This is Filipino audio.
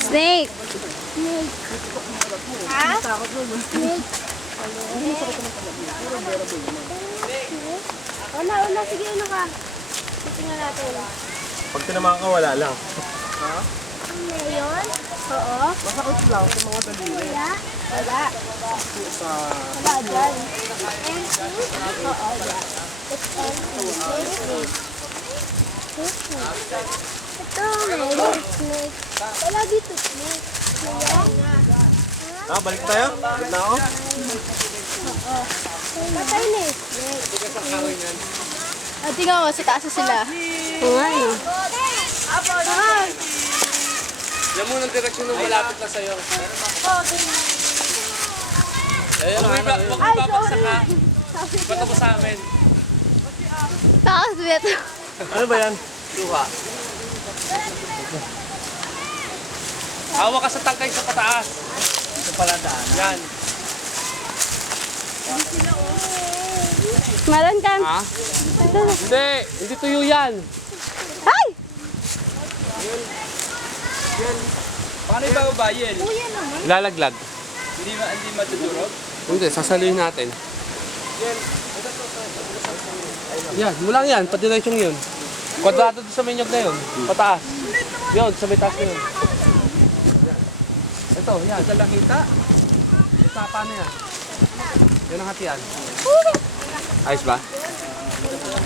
Snake. Ha? Snake. Una, sige, ano ka? Tingnan natin. Pag tinamaan ka, wala lang. Ngayon? Oo. Masakot lang sa mga daliri. Wala. Wala. Sa... Wala dyan. Oo, dyan. It's empty. Ito, mayroon snake. Wala dito snake. Ah, balik tayo? Balik na ako? Patay na eh, snake. Tingnan mo, sa taas na sila. Uy. Yan mo ng direksyon ng malapit na sa'yo. Ayun, huwag mo babagsak ha. Bato mo sa amin. Taas, Beto. Ano ba yan? Luha. Hawa ka sa tangkay sa pataas. Ito pala daan. Yan. Meron kang... Ha? Hindi tuyo yan. Ay! Paano yung bababayin? Lalaglag. Hindi matuturo? Hindi, sasaluhin natin. Yan, mulang yan, patiretsyong yun. Kwadrado doon sa minyog na yun, pataas. Yun, sa may taas na yun. Ito, yan. Ito lang hita. Ito, paano yan? Yan ang hatian. Ayos ba?